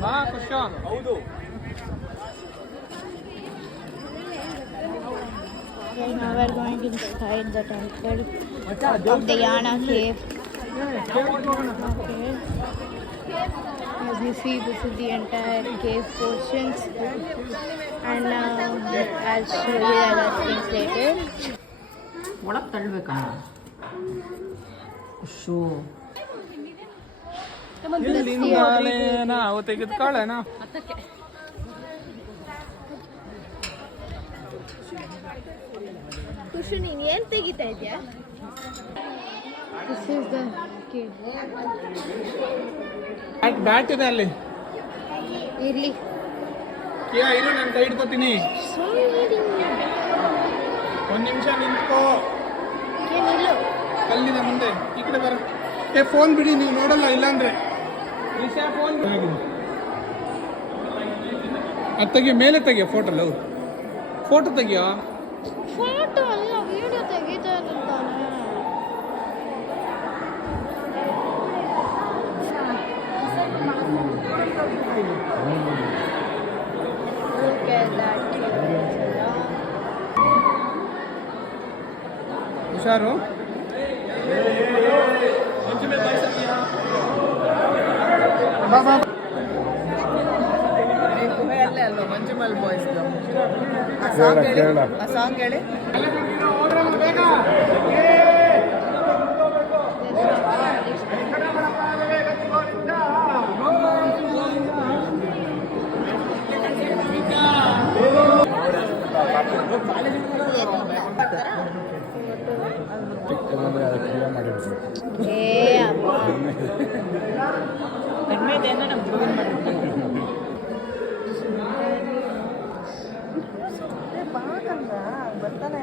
ಹೌದು. Right now we are going inside the temple of the Yana cave. Okay. As you see, this is the entire cave portions, and now I'll show you the other things later. ಒಳಗೆ ತಳ್ಳಬೇಕಾ show ನಾವು ತೆಗೆದುಕೊಳ್ಳೋಣ. ಖುಷಿ ನೀನು ಏನು ತೆಗಿತಾ ಇದೆಯಾ? This is the cave. Bat ಇದೆ ಅಲ್ಲಿ. ಇರ್ಲಿ. ಇರು, ನಾನು ಕೈ ಹಿಡ್ಕೋತೀನಿ. ಒಂದು ನಿಮಿಷ ನಿಂತ್ಕೋ. ಏನಿಲ್ಲ. ಕಲ್ಲಿದೆ ಮುಂದೆ. ಈ ಕಡೆ ಬರ. ಫೋನ್ ಬಿಡಿ, ನೀವು ನೋಡಲ್ಲ ಇಲ್ಲಾಂದ್ರೆ. ಫೋನ್ ಅದು ತೆಗಿ, ಮೇಲೆ ತೆಗಿಯೋ ಫೋಟೋಲ್ಲ. ಫೋಟೋ ತೆಗಿಯೋ. ಫೋಟೋ ಅಲ್ಲ, ವಿಡಿಯೋ ತೆಗಿತಾ ಇದ್ದಾನೆ. Look at that. ಹುಷಾರು. ಅಲ್ಲೋ ಮಂಜುಮಲ್ ಬಾಯ್ಸ್ ಆ ಸಾಂಗ್ ಹೇಳಿ. ಏ ಅಪ್ಪ ಕಡಿಮೆ ಬರ್ತಾನೆ